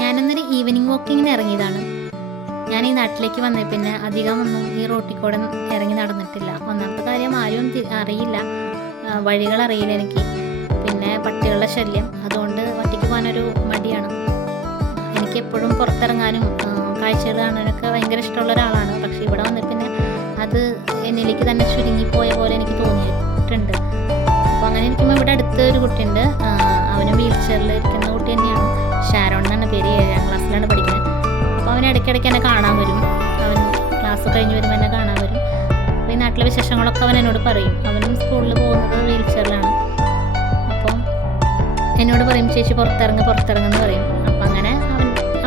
ഞാനന്നൊരു evening വാക്കിങ്ങിന് ഇറങ്ങിയതാണ്. ഞാൻ ഈ നാട്ടിലേക്ക് വന്നേ പിന്നെ അധികമൊന്നും ഈ റോട്ടിൽ കൂടെ ഇറങ്ങി നടന്നിട്ടില്ല. ഒന്നാമത്തെ കാര്യം ആരും അറിയില്ല, വഴികൾ അറിയില്ല എനിക്ക്. പിന്നെ പട്ടികളുടെ ശല്യം, അതുകൊണ്ട് ഒറ്റയ്ക്ക് പോകാനൊരു മടിയാണ്. എനിക്ക് എപ്പോഴും പുറത്തിറങ്ങാനും കാഴ്ചകൾ കാണാനൊക്കെ ഭയങ്കര ഇഷ്ടമുള്ള ഒരാളാണ്. പക്ഷേ ഇവിടെ വന്നിട്ട് പിന്നെ അത് എന്നിലേക്ക് തന്നെ ചുരുങ്ങിപ്പോയ പോലെ എനിക്ക് തോന്നിയിട്ടുണ്ട്. അപ്പോൾ അങ്ങനെ ഇരിക്കുമ്പോൾ ഇവിടെ അടുത്ത് ഒരു കുട്ടിയുണ്ട്, അവന് വീൽ ചെയറിൽ ഇരിക്കുന്ന കുട്ടി തന്നെയാണ്. ഷാരോൺ എന്നാണ് പേര്, 7ാം ക്ലാസ്സിലാണ് പഠിക്കുന്നത്. അപ്പോൾ അവൻ ഇടയ്ക്കിടയ്ക്ക് എന്നെ കാണാൻ വരും. അവൻ ക്ലാസ് കഴിഞ്ഞ് വരുമ്പോൾ എന്നെ കാണാൻ വരും. അപ്പോൾ ഈ നാട്ടിലെ വിശേഷങ്ങളൊക്കെ അവൻ എന്നോട് പറയും. അവനും സ്കൂളിൽ പോകുന്നത് വീൽ ചെയറിലാണ്. അപ്പം എന്നോട് പറയും, ചേച്ചി പുറത്തിറങ്ങുമെന്ന് പറയും. അപ്പം അങ്ങനെ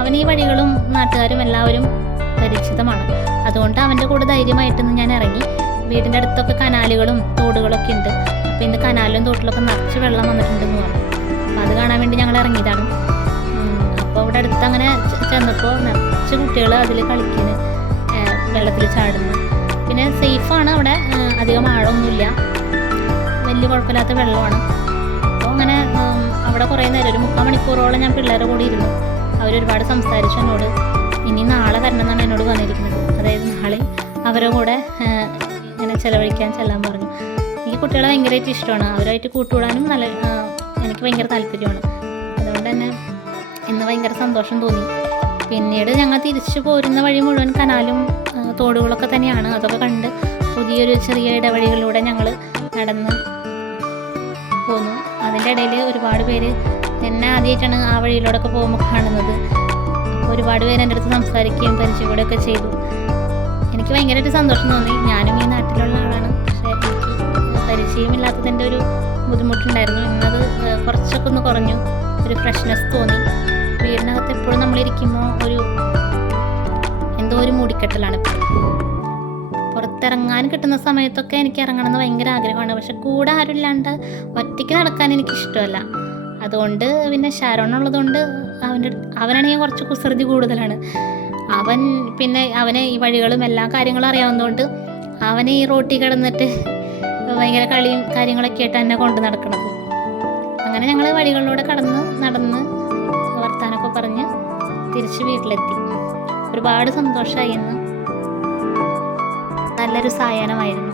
അവൻ ഈ വഴികളും നാട്ടുകാരും എല്ലാവരും പരിചിതമാണ്. അതുകൊണ്ട് അവൻ്റെ കൂടെ ധൈര്യമായിട്ടൊന്ന് ഞാൻ ഇറങ്ങി. വീടിൻ്റെ അടുത്തൊക്കെ കനാലുകളും തോടുകളൊക്കെ ഉണ്ട്. അപ്പോൾ ഇന്ന് കനാലിലും തോട്ടിലൊക്കെ നിറച്ച് വെള്ളം വന്നിട്ടുണ്ടെന്ന് പറഞ്ഞു. അപ്പോൾ അത് കാണാൻ വേണ്ടി ഞങ്ങൾ ഇറങ്ങിയതാണ്. അപ്പോൾ അവിടെ അടുത്ത് അങ്ങനെ ചെന്നപ്പോൾ നിറച്ച് കുട്ടികൾ അതിൽ കളിക്കുന്നു, വെള്ളത്തിൽ ചാടുന്നു. പിന്നെ സേഫാണ് അവിടെ, അധികം ആഴമൊന്നുമില്ല, വലിയ കുഴപ്പമില്ലാത്ത വെള്ളമാണ്. അപ്പോൾ അങ്ങനെ അവിടെ കുറേ നേരം, ഒരു 3/4 മണിക്കൂറോളം ഞാൻ പിള്ളേരുടെ കൂടെ ഇരുന്നു. അവരൊരുപാട് സംസാരിച്ചു എന്നോട്. ഇനി നാളെ വരണം എന്നാണ് എന്നോട് പറഞ്ഞിരിക്കുന്നത്. അതായത് നാളെ അവരുടെ കൂടെ ഇങ്ങനെ ചെല്ലാൻ പറഞ്ഞു. എനിക്ക് കുട്ടികളെ ഭയങ്കരമായിട്ട് ഇഷ്ടമാണ്. അവരുമായിട്ട് കൂട്ടുകൂടാനും എനിക്ക് ഭയങ്കര താല്പര്യമാണ്. അതുകൊണ്ട് തന്നെ ഇന്ന് ഭയങ്കര സന്തോഷം തോന്നി. പിന്നീട് ഞങ്ങൾ തിരിച്ചു പോരുന്ന വഴി മുഴുവൻ കനാലും തോടുകളൊക്കെ തന്നെയാണ്. അതൊക്കെ കണ്ട് പുതിയൊരു ചെറിയ ഇടവഴികളിലൂടെ ഞങ്ങൾ നടന്ന് പോന്നു. അതിൻ്റെ ഇടയിൽ ഒരുപാട് പേര് എന്നെ ആദ്യമായിട്ടാണ് ആ വഴിയിലൂടെയൊക്കെ പോകുമ്പോൾ കാണുന്നത്. ഒരുപാട് പേര് എൻ്റെ അടുത്ത് സംസാരിക്കുകയും പരിചയപ്പെടുകയൊക്കെ ചെയ്തു. എനിക്ക് ഭയങ്കരമായിട്ട് സന്തോഷം തോന്നി. ഞാനും ഈ നാട്ടിലുള്ള ആളാണ്, പക്ഷേ എനിക്ക് പരിചയമില്ലാത്തതിൻ്റെ ഒരു ബുദ്ധിമുട്ടുണ്ടായിരുന്നു. ഇന്നത് കുറച്ചൊക്കെ ഒന്ന് കുറഞ്ഞു, ഒരു ഫ്രഷ്നെസ് തോന്നി. വീടിനകത്ത് എപ്പോഴും നമ്മളിരിക്കുമ്പോൾ എന്തോ ഒരു മൂടിക്കെട്ടലാണ്. പുറത്തിറങ്ങാൻ കിട്ടുന്ന സമയത്തൊക്കെ എനിക്ക് ഇറങ്ങണമെന്ന് ഭയങ്കര ആഗ്രഹമാണ്. പക്ഷെ കൂടെ ആരുമില്ലാണ്ട് ഒറ്റയ്ക്ക് നടക്കാൻ എനിക്കിഷ്ടമല്ല. അതുകൊണ്ട് പിന്നെ ഷാരോൺ ഉള്ളതുകൊണ്ട് അവനാണെങ്കിൽ കുറച്ച് കുസൃതി കൂടുതലാണ്. അവന് ഈ വഴികളും എല്ലാ കാര്യങ്ങളും അറിയാവുന്നതുകൊണ്ട് അവന് ഈ റോട്ടിൽ കിടന്നിട്ട് ഭയങ്കര കളിയും കാര്യങ്ങളൊക്കെ ആയിട്ട് എന്നെ കൊണ്ട് നടക്കണത്. അങ്ങനെ ഞങ്ങൾ വഴികളിലൂടെ നടന്ന് വർത്താനമൊക്കെ പറഞ്ഞ് തിരിച്ച് വീട്ടിലെത്തി. ഒരുപാട് സന്തോഷമായി. ഇന്ന് നല്ലൊരു സായാഹ്നമായിരുന്നു.